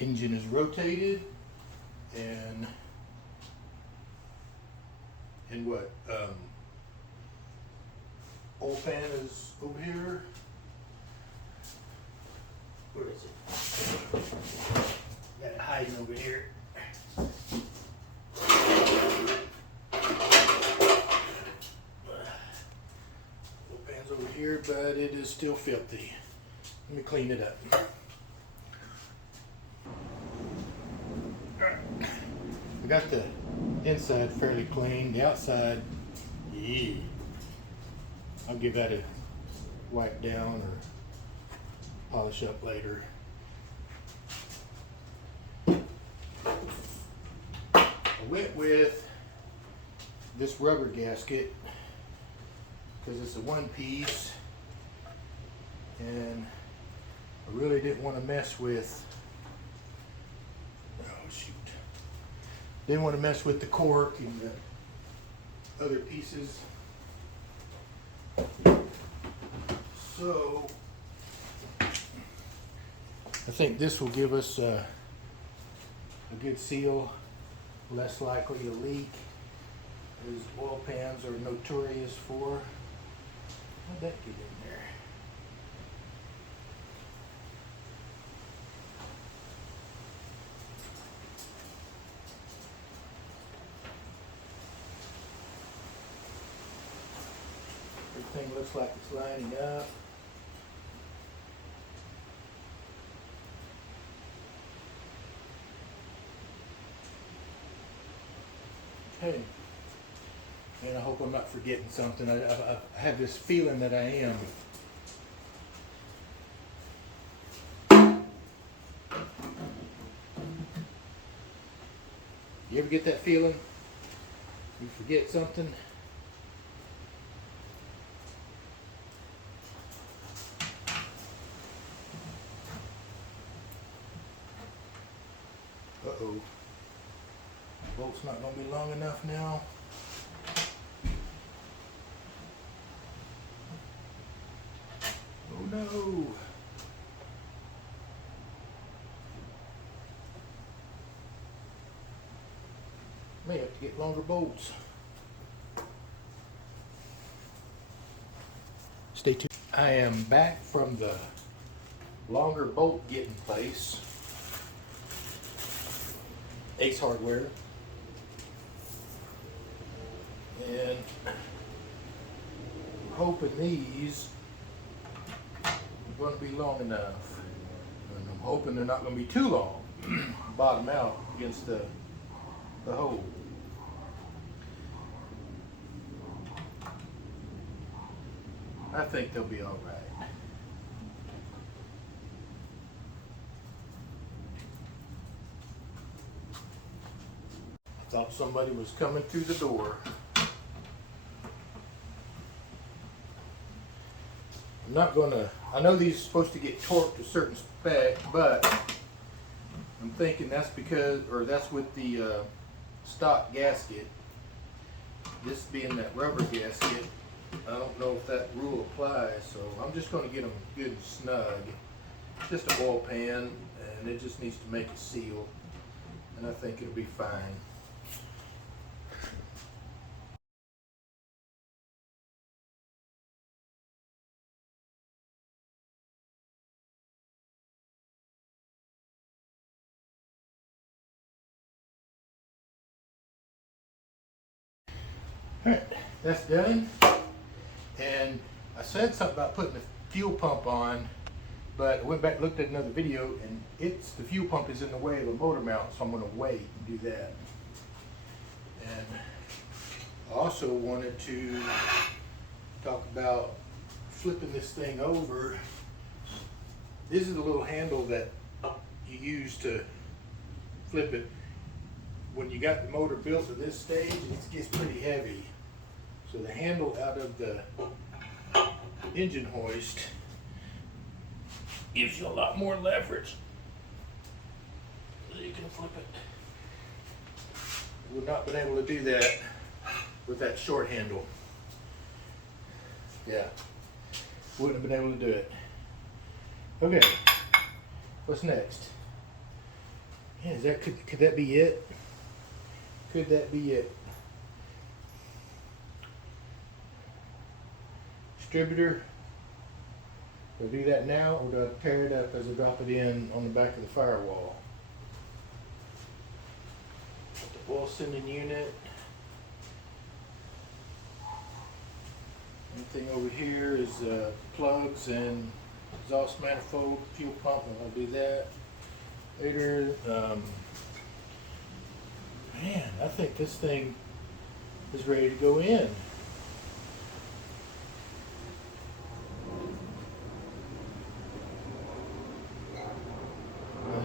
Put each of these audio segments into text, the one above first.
Engine is rotated, and what? Oil pan is over here. Where is it? Got it hiding over here. Oil pan's over here, but it is still filthy. Let me clean it up. I got the inside fairly clean. The outside, yeah. I'll give that a wipe down or polish up later. I went with this rubber gasket because it's a one piece, and I really didn't want to mess with, didn't want to mess with the cork and the other pieces. So I think this will give us a good seal, less likely to leak, as oil pans are notorious for. How'd that get in there? Everything looks like it's lining up. Okay, and I hope I'm not forgetting something. I have this feeling that I am. You ever get that feeling? You forget something? Uh-oh. Bolt's not going to be long enough now. Oh no. May have to get longer bolts. Stay tuned. I am back from the longer bolt getting place. Ace Hardware. And I'm hoping these are going to be long enough. And I'm hoping they're not going to be too long. Bottom out against the hole. I think they'll be all right. I thought somebody was coming through the door. I'm not gonna, I know these are supposed to get torqued to a certain spec, but I'm thinking that's because, or that's with the stock gasket. This being that rubber gasket, I don't know if that rule applies, so I'm just going to get them good and snug. Just a oil pan, and it just needs to make a seal, and I think it'll be fine. Alright, that's done. And I said something about putting the fuel pump on, but I went back and looked at another video, and the fuel pump is in the way of the motor mount, so I'm going to wait and do that. And I also wanted to talk about flipping this thing over. This is the little handle that you use to flip it. When you got the motor built to this stage, it gets pretty heavy. So the handle out of the engine hoist gives you a lot more leverage. So you can flip it. Would not been able to do that with that short handle. Yeah, wouldn't have been able to do it. Okay, what's next? Yeah, is that could that be it? Could that be it? Distributor. Do I do that now, or do I tear it up as I drop it in on the back of the firewall? The oil sending unit. Anything over here is plugs and exhaust manifold, fuel pump. I'll do that later. Man, I think this thing is ready to go in.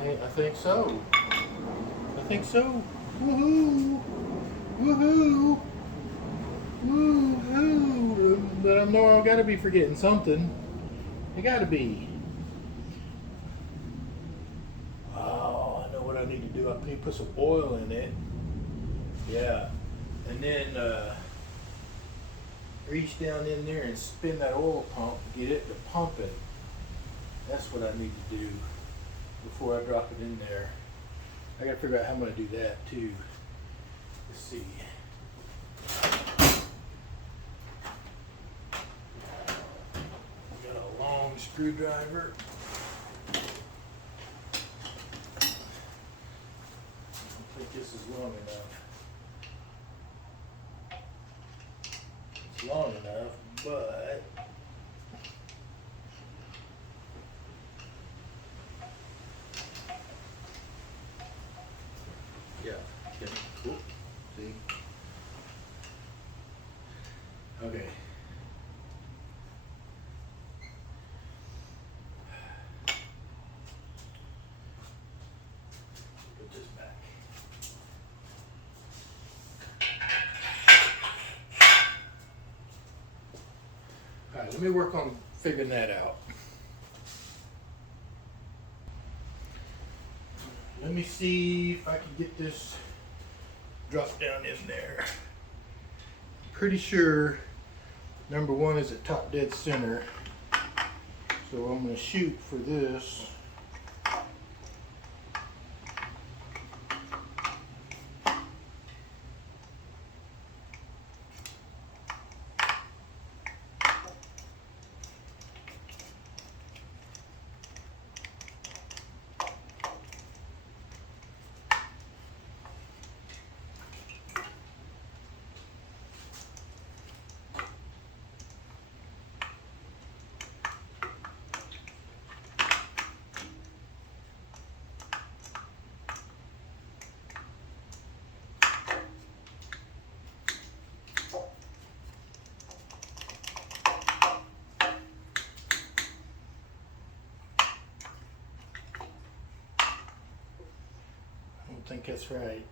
I think so. I think so. Woohoo! Woohoo! Woohoo! But I know I've got to be forgetting something. I got to be. Oh, I know what I need to do. I need to put some oil in it. Yeah. And then reach down in there and spin that oil pump, get it to pumping. That's what I need to do before I drop it in there. I gotta figure out how I'm gonna do that too. Let's see. Got a long screwdriver. I don't think this is long enough. It's long enough, but yeah, okay. Cool. See? Okay. Put this back. All right, let me work on figuring that out. Let me see if I can get this dropped down in there. Pretty sure number one is at top dead center. So I'm going to shoot for this. I don't think that's right.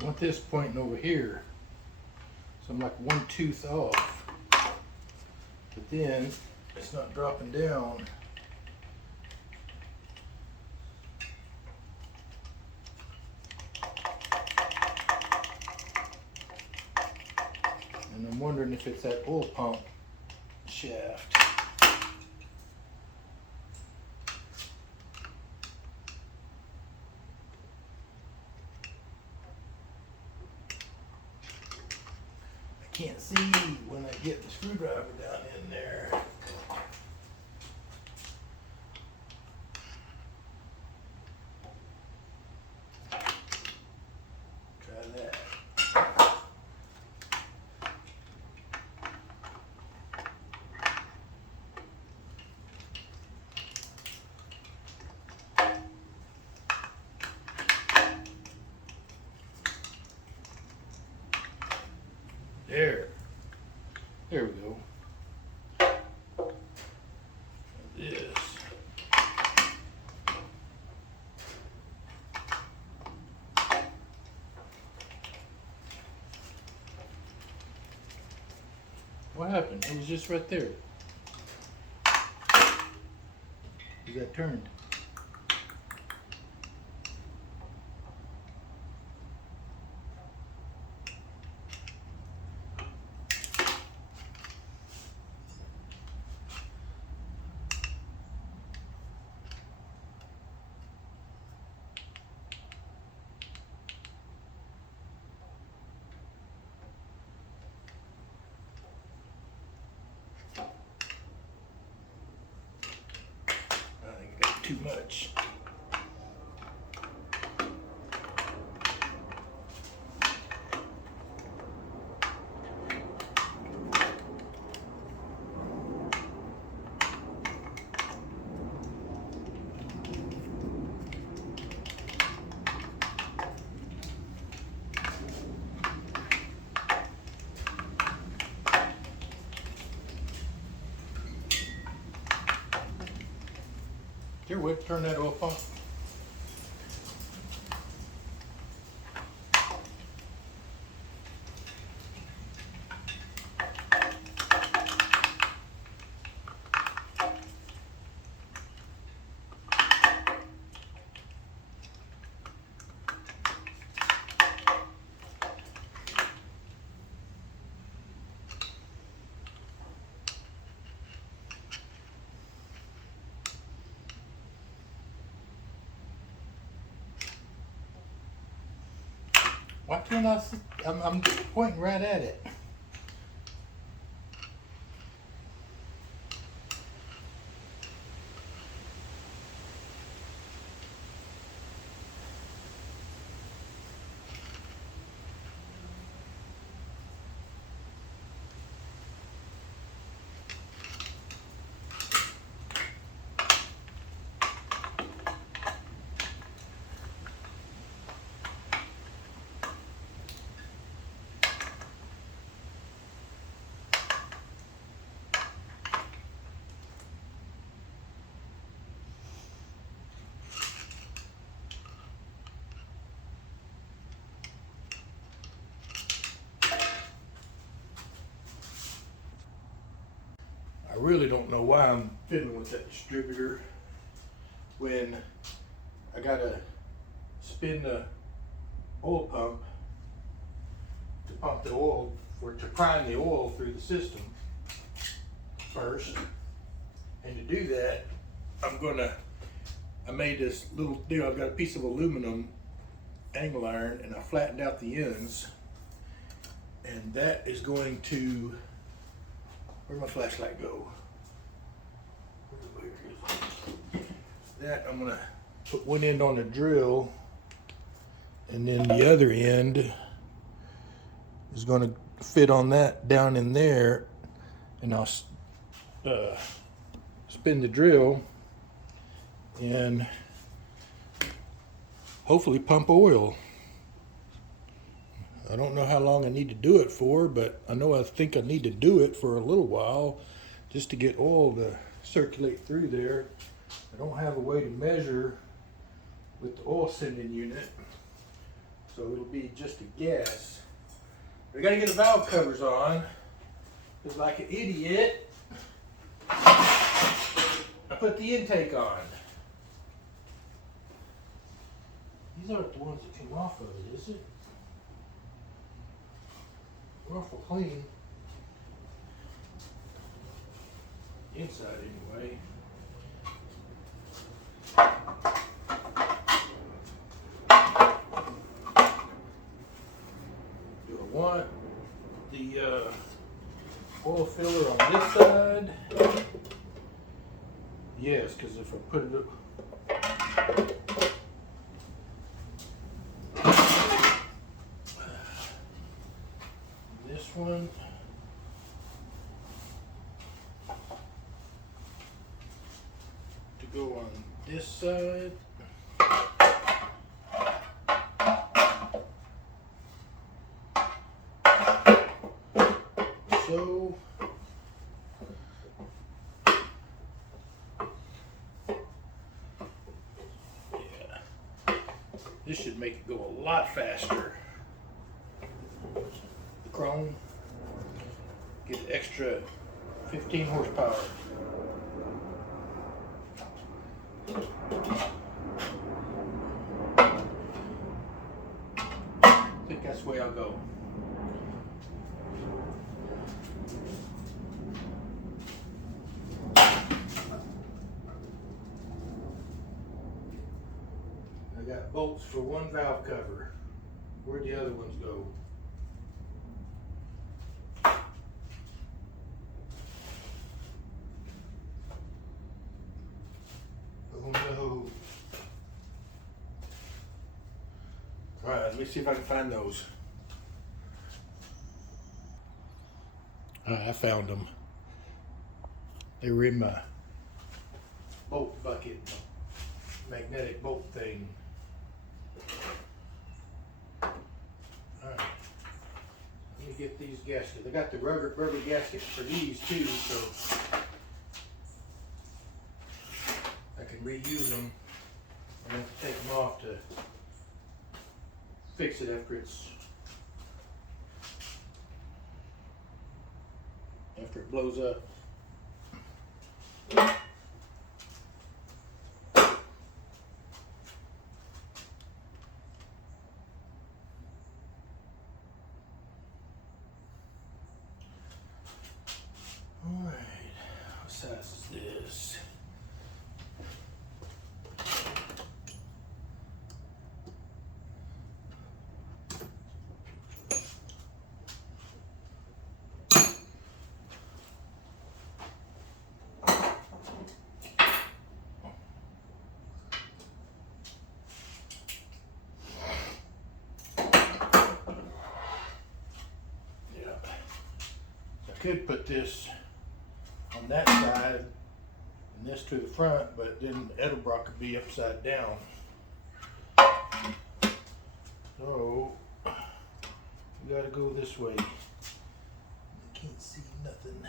I want this pointing over here, so I'm like one tooth off, but then it's not dropping down. if it's that oil pump shaft. I can't see when I get the screwdriver down in there. Try that. There we go. This. What happened? It was just right there. Is that turned? I think I got too much. Here, Whip, turn that oil pump. Why can't I see? I'm pointing right at it. I really don't know why I'm fiddling with that distributor when I gotta spin the oil pump to pump the oil, or to prime the oil through the system first. And to do that, I made this little deal. I've got a piece of aluminum angle iron and I flattened out the ends, and that is going to, where'd my flashlight go? That I'm gonna put one end on the drill, and then the other end is gonna fit on that down in there, and I'll spin the drill and hopefully pump oil. I don't know how long I need to do it for, but I think I need to do it for a little while just to get oil to circulate through there. I don't have a way to measure with the oil sending unit, so it'll be just a guess. I gotta get the valve covers on, because like an idiot, I put the intake on. These aren't the ones that came off of it, is it? They're awful clean. inside anyway. Do I want the oil filler on this side? Yes, because if I put it up, this one, to go on this side. So this should make it go a lot faster. The chrome, get extra 15 horsepower. I think that's the way I'll go. I got bolts for one valve cover. Where'd the other ones go? Oh no. Alright, let me see if I can find those. I found them. They were in my bolt bucket, magnetic bolt thing. Alright, let me get these gaskets. I got the rubber gaskets for these too, so I can reuse them. I have to take them off to fix it after it blows up. Alright, what size is this? I could put this on that side and this to the front, but then the Edelbrock could be upside down. So we gotta go this way. I can't see nothing.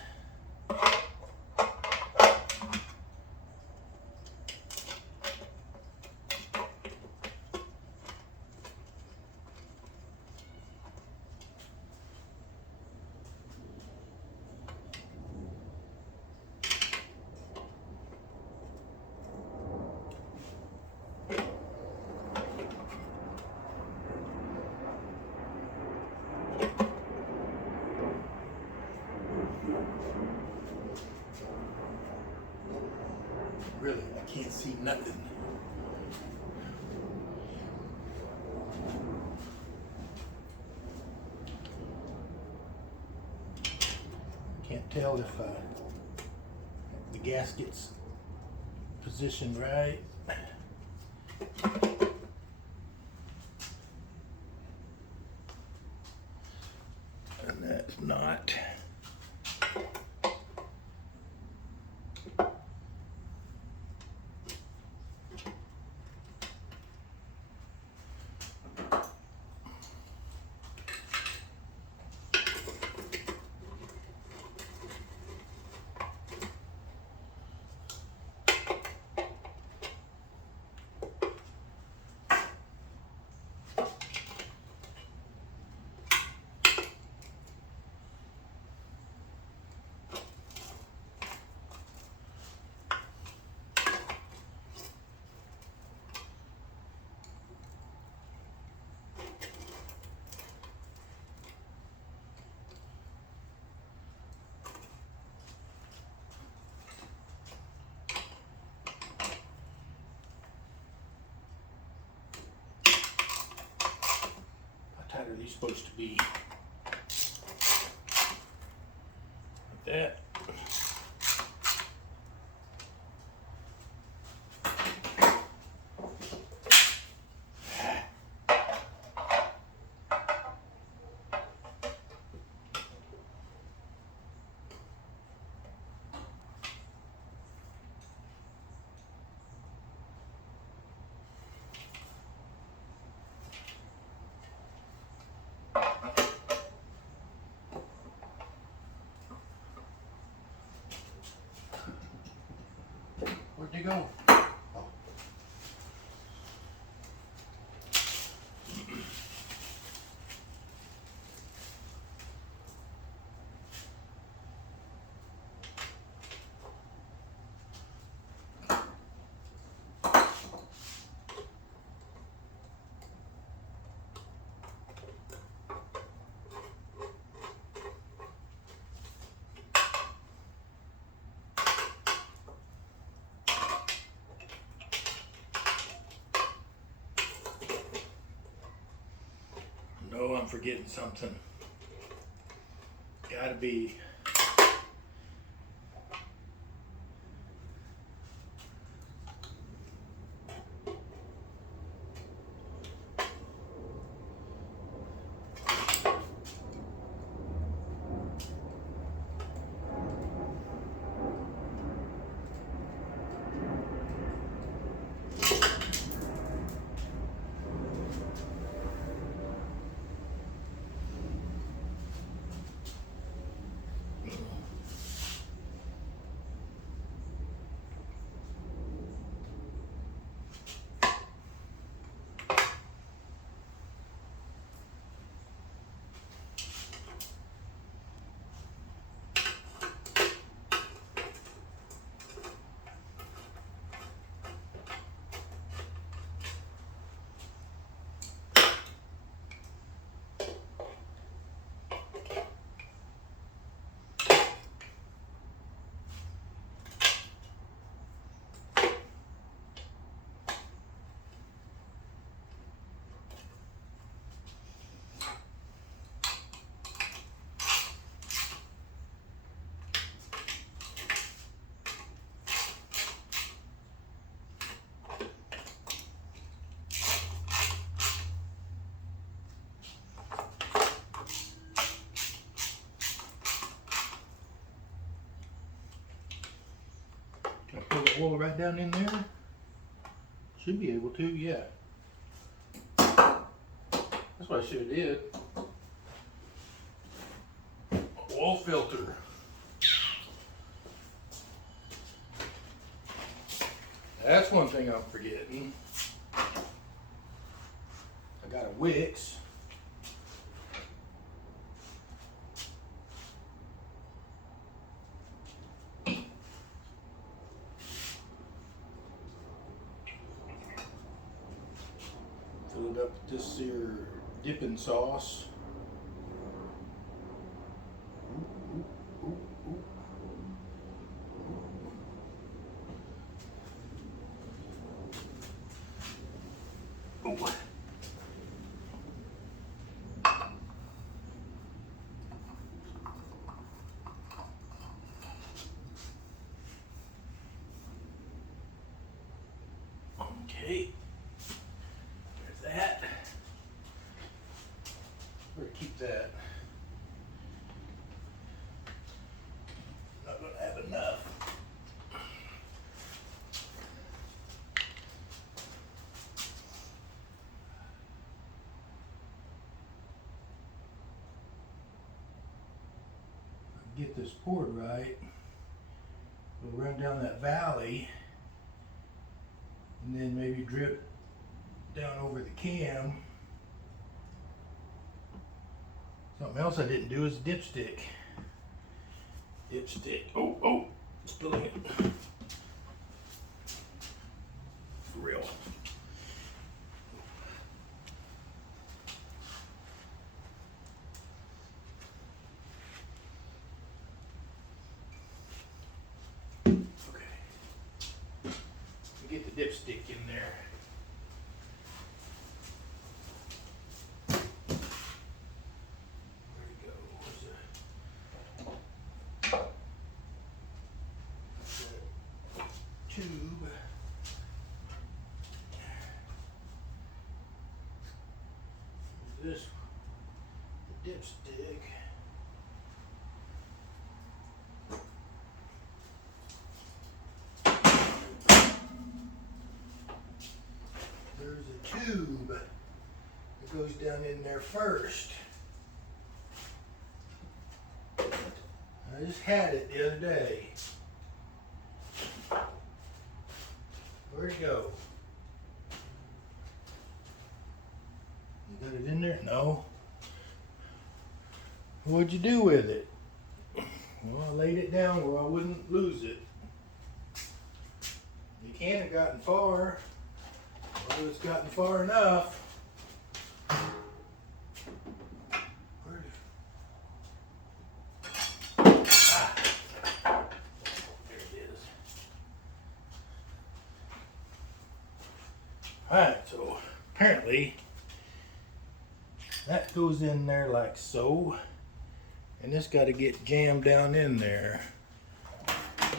Really, I can't see nothing. Can't tell if the gasket's positioned right. And that's not. he's supposed to be. Like that. Where'd you go? Oh. No, I'm forgetting something. Gotta be. Can I pour the oil right down in there? Should be able to, yeah. That's what I should have did. Oil filter. That's one thing I'm forgetting. I got a Wix. Fill it up with this here dipping sauce. Okay, there's that. Where to keep that? Not gonna have enough. Get this poured right. We'll run down that valley. And then maybe drip down over the cam. Something else I didn't do is dipstick. Dipstick. Oh, spilling it. For real. Okay. Get the dipstick in there. this the dipstick. There's a tube that goes down in there first. I just had it the other day. Where'd it go? You got it in there? No. What'd you do with it? Well, I laid it down where I wouldn't lose it. You can't have gotten far. Well, it's gotten far enough. Where there it is. Alright, so apparently that goes in there like so, and this got to get jammed down in there. I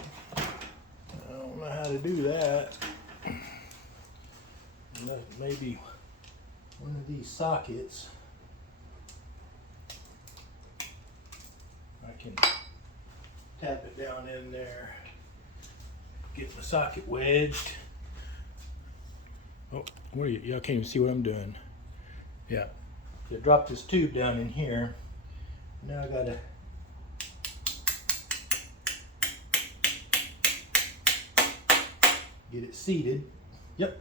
don't know how to do that. Maybe one of these sockets. I can tap it down in there, get the socket wedged. Oh, what are you? Y'all can't even see what I'm doing. Yeah. You drop this tube down in here. Now I gotta get it seated. Yep.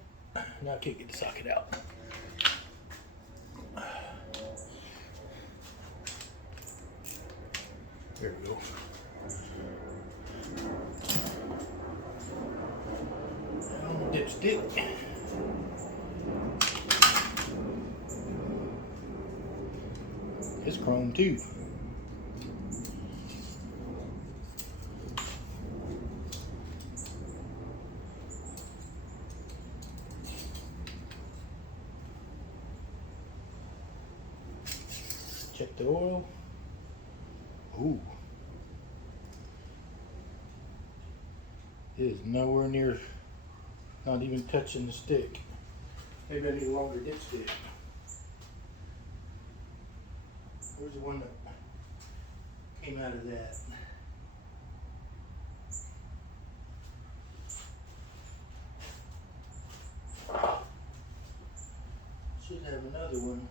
Now I can't get the socket out. There we go. Now dipstick. It's chrome too. Check the oil. Ooh. It is nowhere near, not even touching the stick. Maybe I need a longer dipstick. Where's the one that came out of that? Should have another one.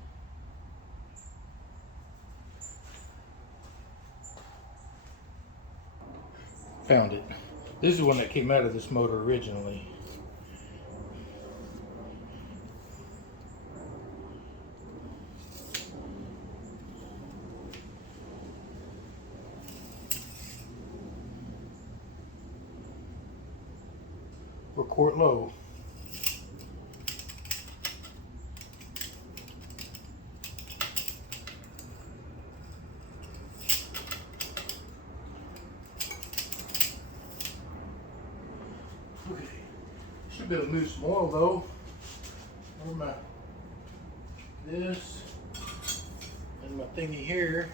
Found it. This is the one that came out of this motor originally. We're quart low. Okay. Should be able to move some oil though. Where my this and my thingy here.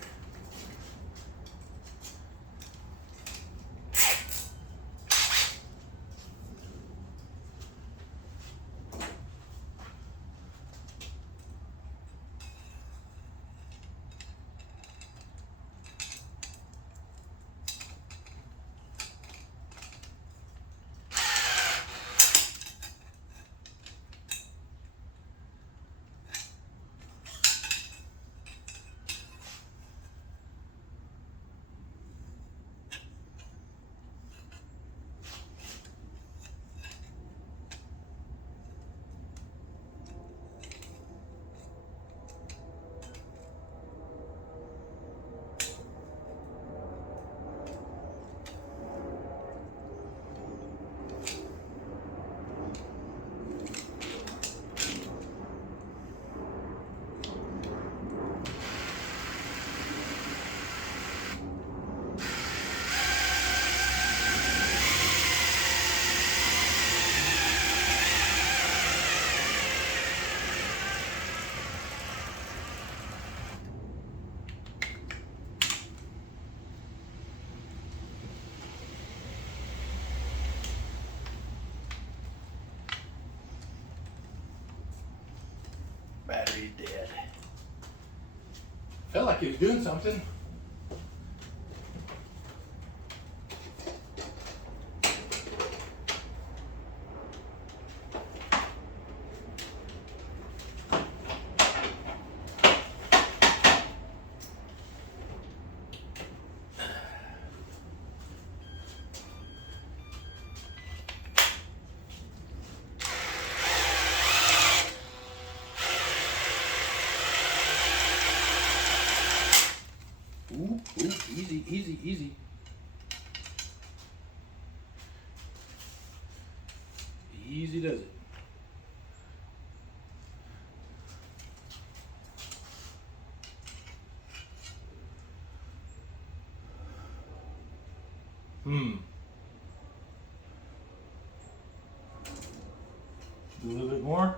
Battery dead. Felt like it was doing something. Ooh, easy, easy, easy. Easy does it. Do a little bit more.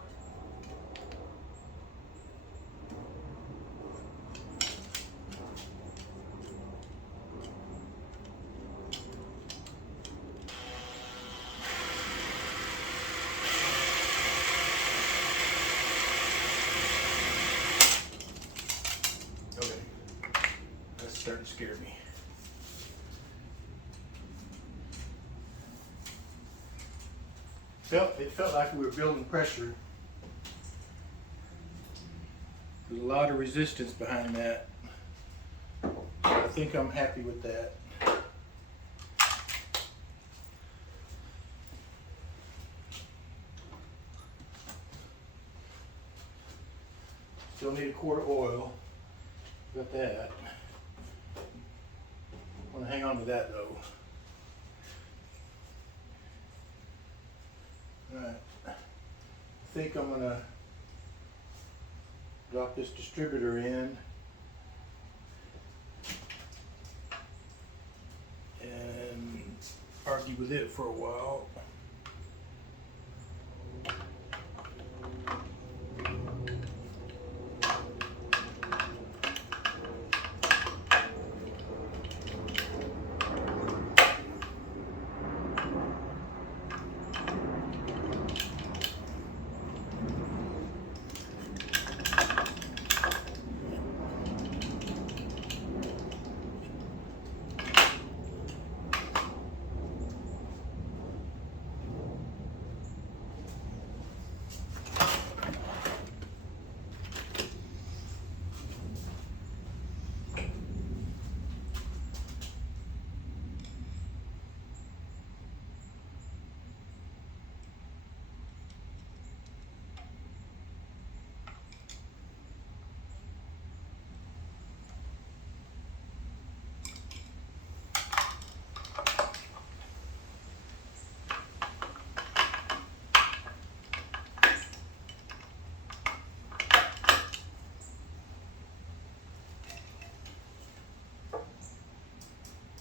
Okay, that's starting to scare me. It felt like we were building pressure. There's a lot of resistance behind that. I think I'm happy with that. Still need a quart of oil. Got that. I want to hang on to that though. Alright. I think I'm going to drop this distributor in and argue with it for a while.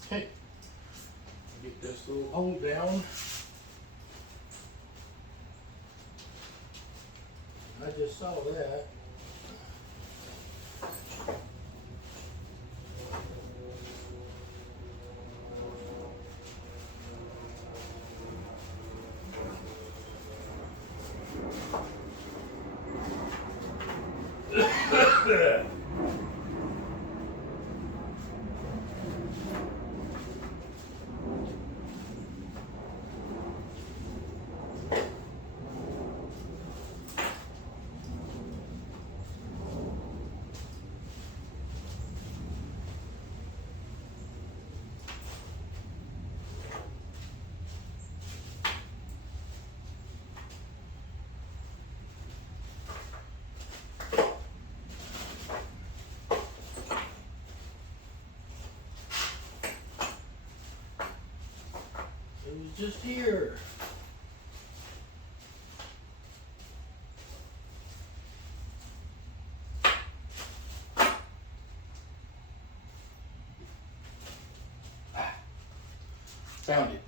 Okay, get this little hole down. I just saw that. It was just here. Found it.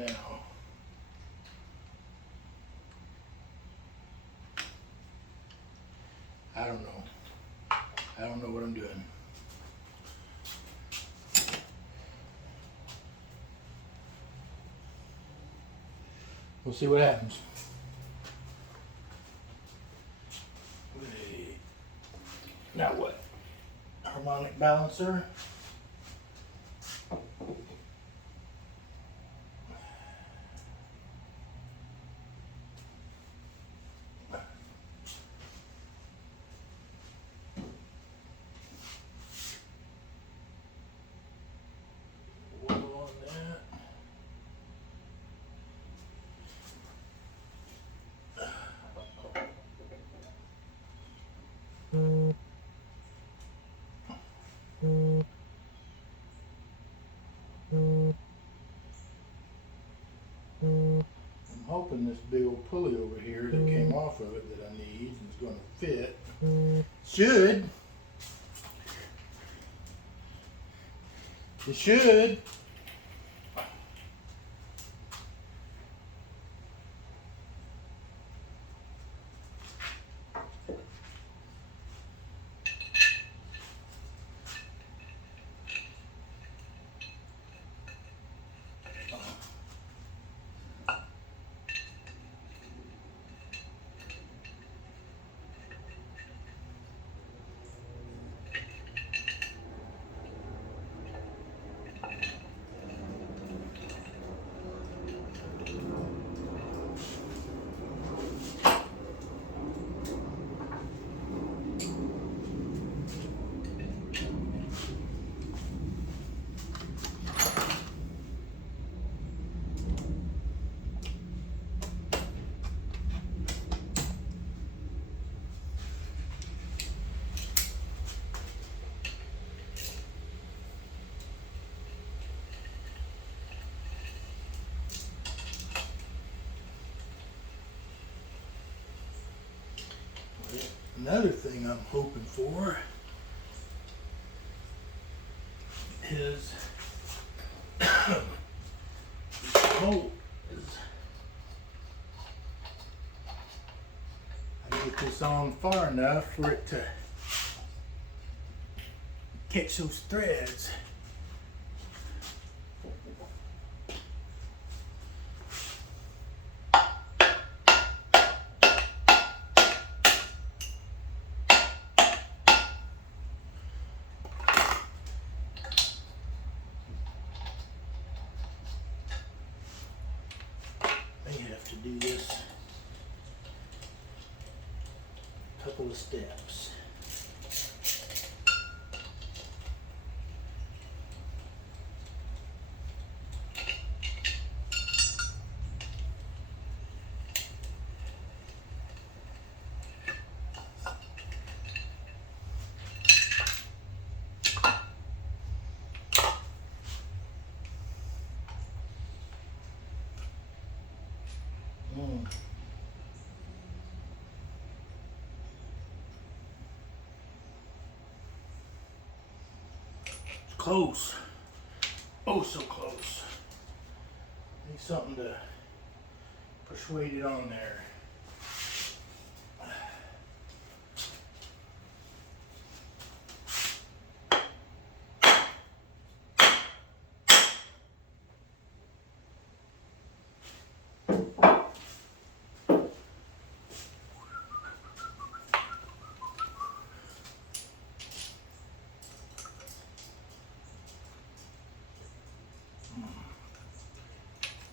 now. I don't know. I don't know what I'm doing. We'll see what happens. Now what? Harmonic balancer. Oil on that. I'm hoping this big old pulley over here that came off of it that I need is going to fit. Should. It should. Another thing I'm hoping for is this bolt is, I get this on far enough for it to catch those threads. To do this couple of steps. Close. Oh, so close. Need something to persuade it on there.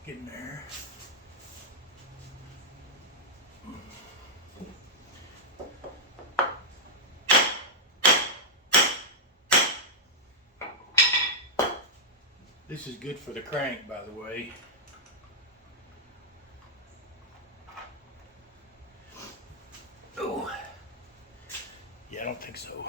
Getting there. This is good for the crank, by the way. Oh, yeah, I don't think so.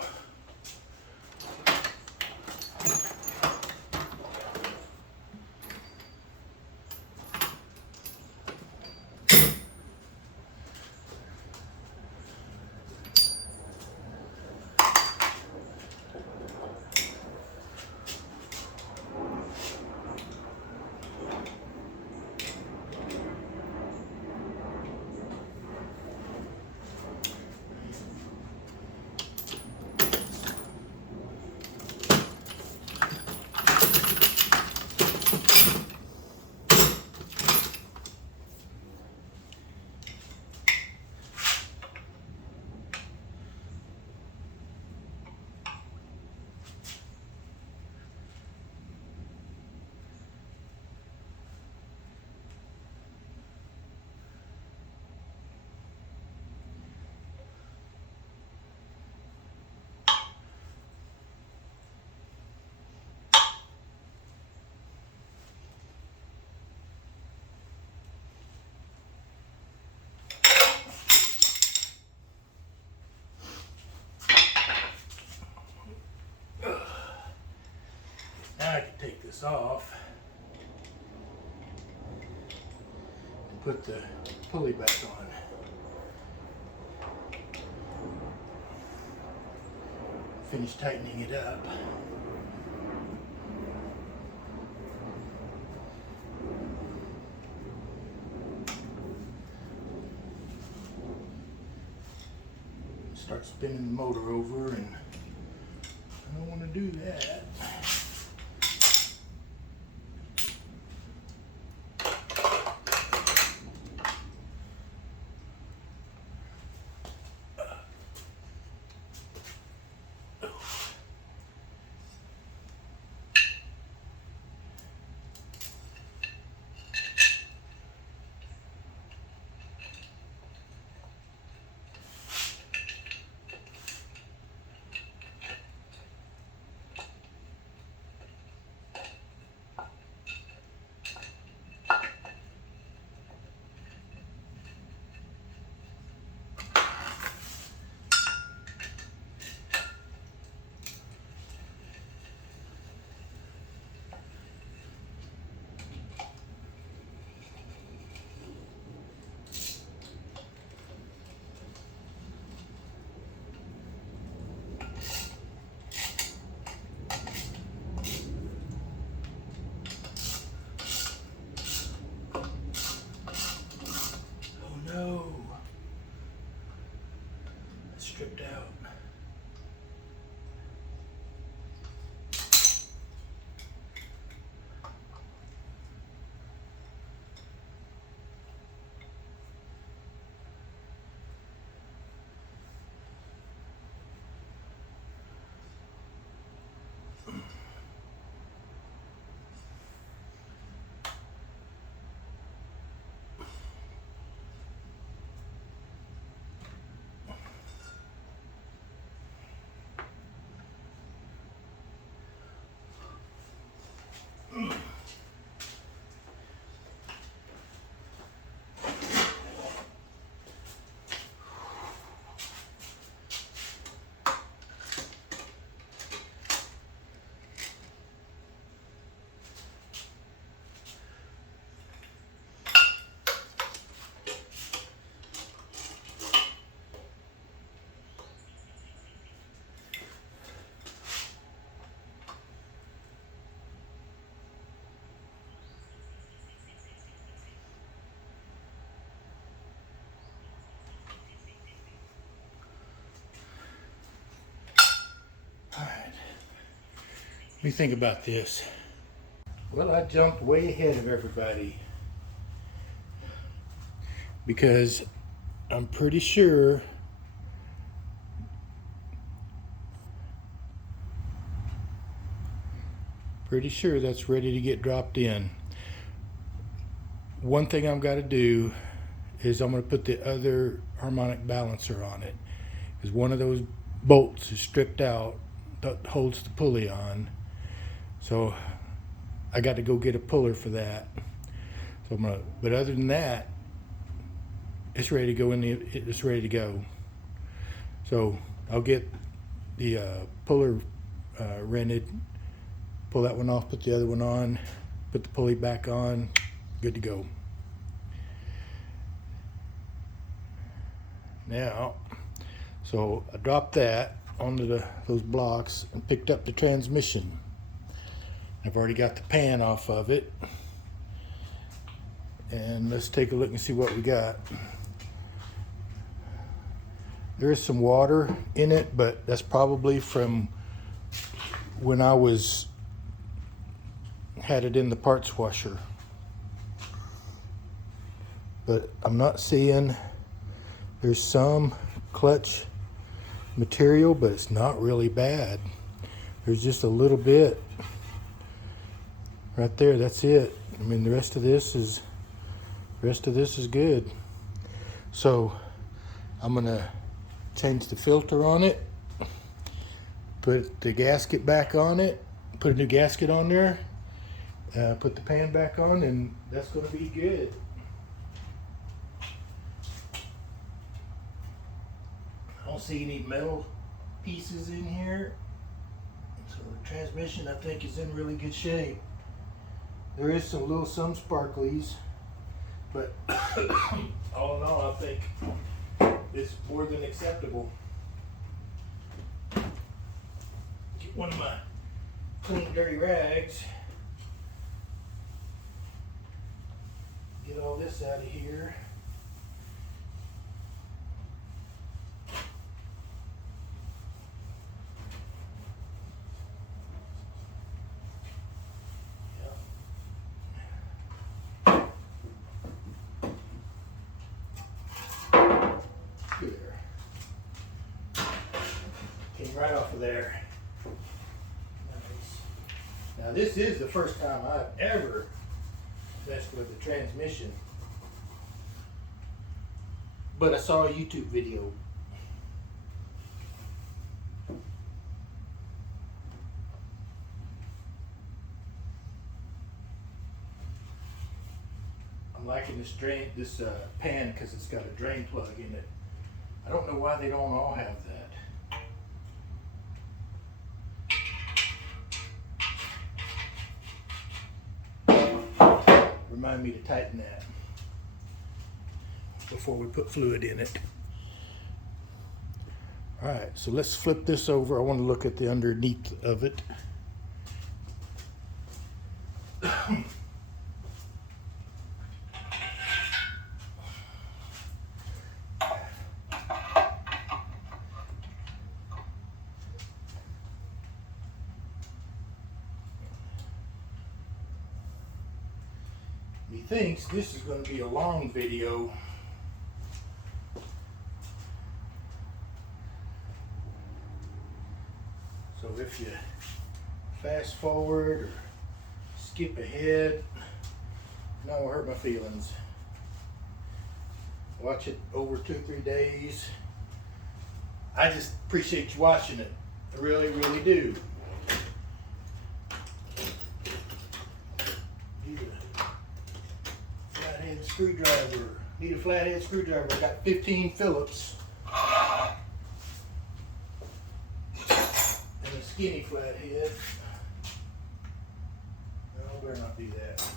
I can take this off and put the pulley back on. Finish tightening it up. Start spinning the motor over, and I don't want to do that. No, it's stripped out. What do you think about this? Well, I jumped way ahead of everybody because I'm pretty sure that's ready to get dropped in. One thing I've got to do is I'm going to put the other harmonic balancer on it, because one of those bolts is stripped out that holds the pulley on. So I got to go get a puller for that. So but other than that, it's ready to go it's ready to go. So I'll get the puller rented, pull that one off, put the other one on, put the pulley back on, good to go. Now, so I dropped that onto those blocks and picked up the transmission. I've already got the pan off of it, and let's take a look and see what we got. There is some water in it, but that's probably from when I had it in the parts washer. But I'm not seeing, there's some clutch material, but it's not really bad. There's just a little bit right there. That's it. I mean, the rest of this is good. So I'm gonna change the filter on it, put the gasket back on it, put a new gasket on there, put the pan back on, and that's gonna be good. I don't see any metal pieces in here, so Transmission, I think, is in really good shape. There is some sparklies, but all in all, I think it's more than acceptable. Get one of my clean, dirty rags. Get all this out of here. Came right off of there. Nice. Now this is the first time I've ever messed with the transmission, but I saw a YouTube video. I'm liking this pan because it's got a drain plug in it. I don't know why they don't all have that. Remind me to tighten that before we put fluid in it. All right, so let's flip this over. I want to look at the underneath of it. He thinks this is going to be a long video. So if you fast forward or skip ahead, no, it hurt my feelings. Watch it over 2-3 days. I just appreciate you watching it. I really, really do. Screwdriver. Need a flathead screwdriver. I got 15 Phillips and a skinny flathead. No, I better not do that.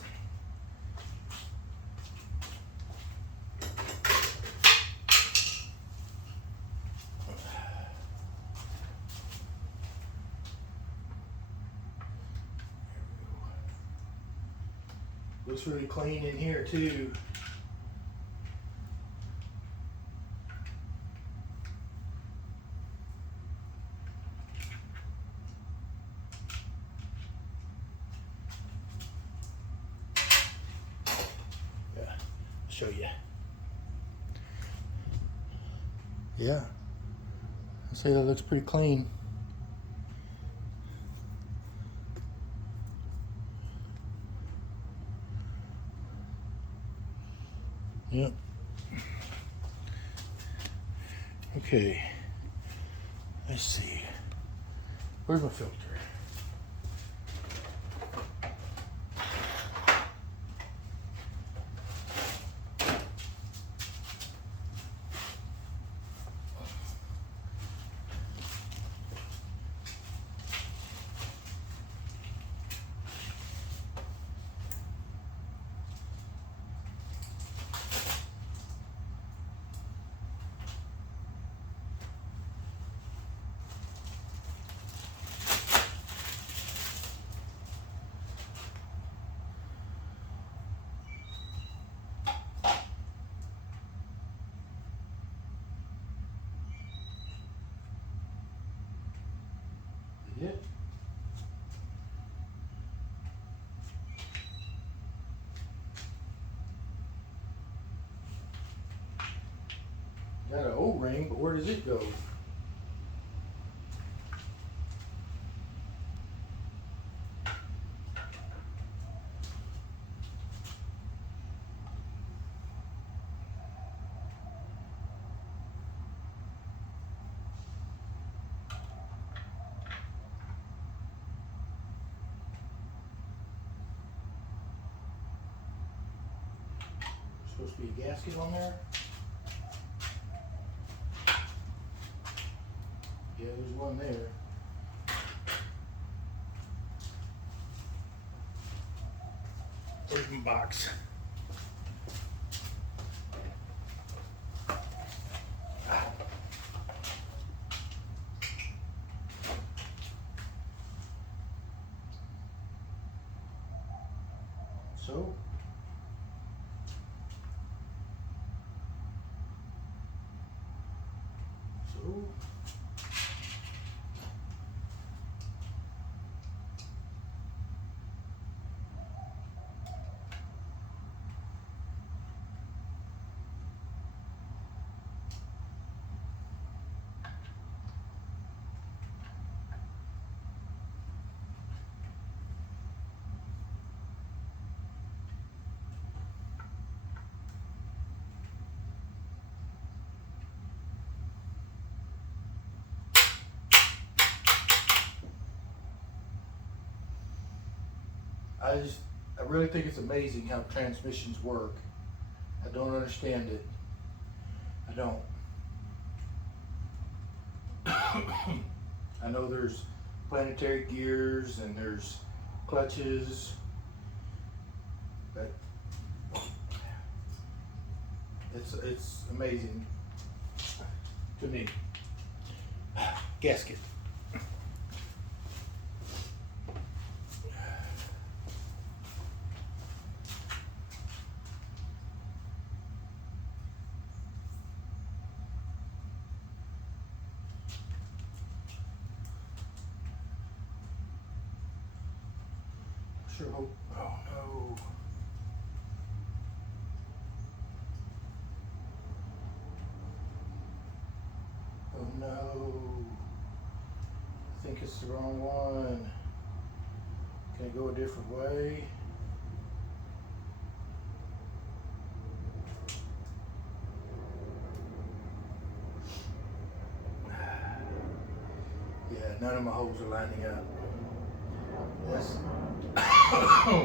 Looks really clean in here too. Yeah, I'll show you. Yeah, I'd say that looks pretty clean. Yep. Okay. Let's see. Where's my filter? It. Got an O-ring, but where does it go? Supposed to be a gasket on there. Yeah, there's one there. Where's my box? So I really think it's amazing how transmissions work. I don't understand it. I don't. I know there's planetary gears and there's clutches, but it's amazing to me. Gasket. Sure hope. Oh no. Oh no. I think it's the wrong one. Can I go a different way? Yeah, none of my holes are lining up. That's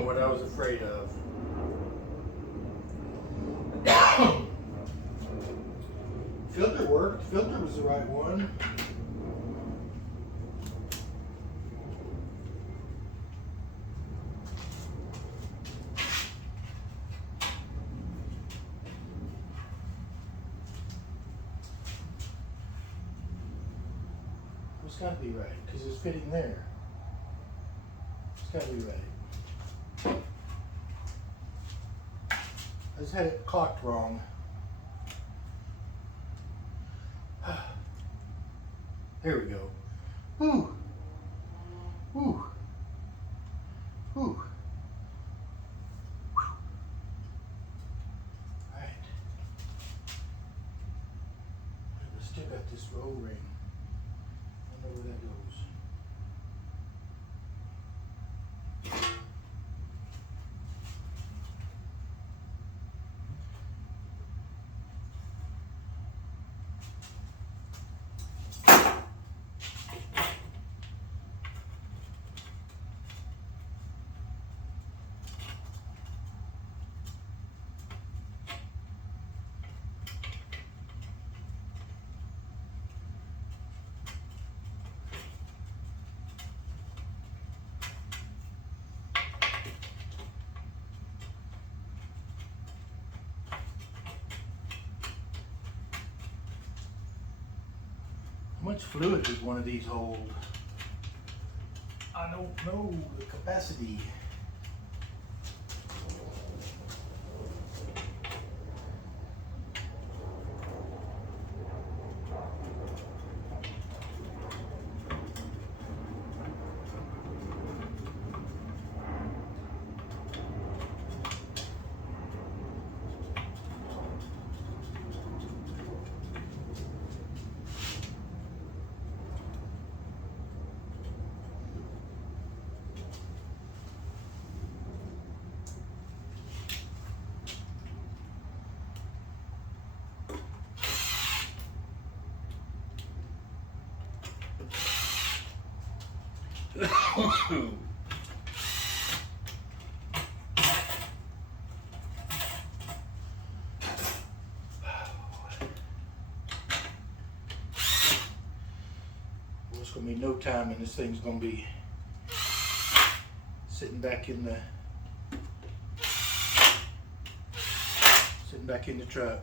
what I was afraid of. Filter worked. Filter was the right one. It's got to be right because it's fitting there. It's got to be right. I just had it clocked wrong. There we go. Whew. Whew. Whew. Alright. I still got this roll ring. I wonder where that goes. How much fluid does one of these hold? I don't know the capacity. It's gonna be no time and this thing's gonna be sitting back in the Sitting back in the truck.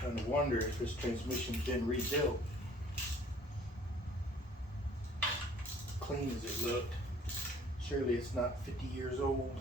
Kind of wonder if this transmission's been rebuilt. Clean as it looked. Surely it's not 50 years old.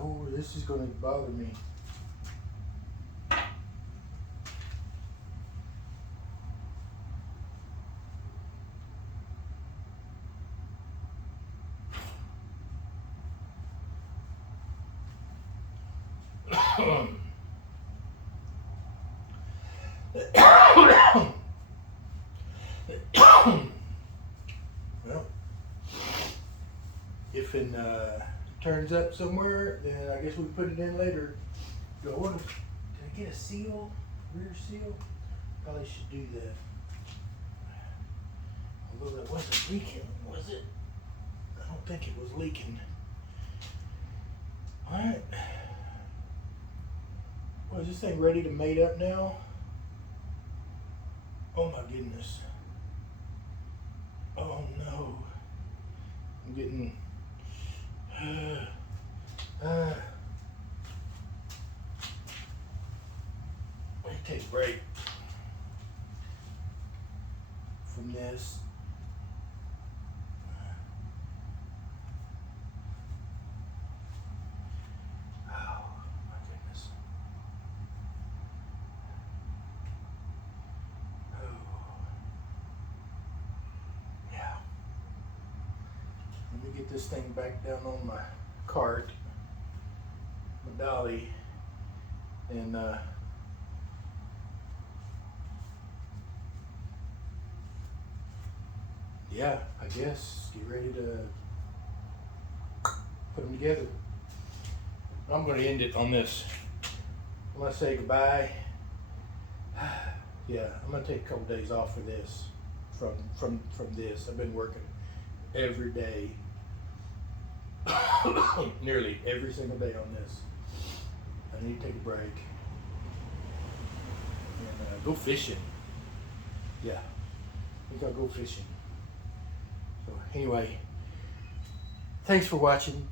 Oh, this is going to bother me. Well, if it turns up somewhere, then I guess we put it in later. Do I want to? Did I get a seal? Rear seal? Probably should do that. Although that wasn't leaking, was it? I don't think it was leaking. All right. Well, is this thing ready to mate up now? Oh my goodness. Oh no. I'm getting let me take a break from this. Oh my goodness. Oh. Yeah. Let me get this thing back down on my cart, my dolly, and yeah, I guess get ready to put them together. I'm going to end it on this. I'm going to say goodbye. Yeah, I'm going to take a couple days off for this. from this. I've been working every day, nearly every single day on this. I need to take a break and go fishing. Yeah, I think I'll go fishing. So anyway, thanks for watching.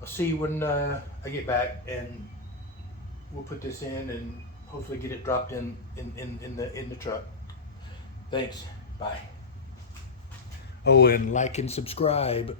I'll see you when I get back, and we'll put this in and hopefully get it dropped in the truck. Thanks. Bye. Oh, and like and subscribe.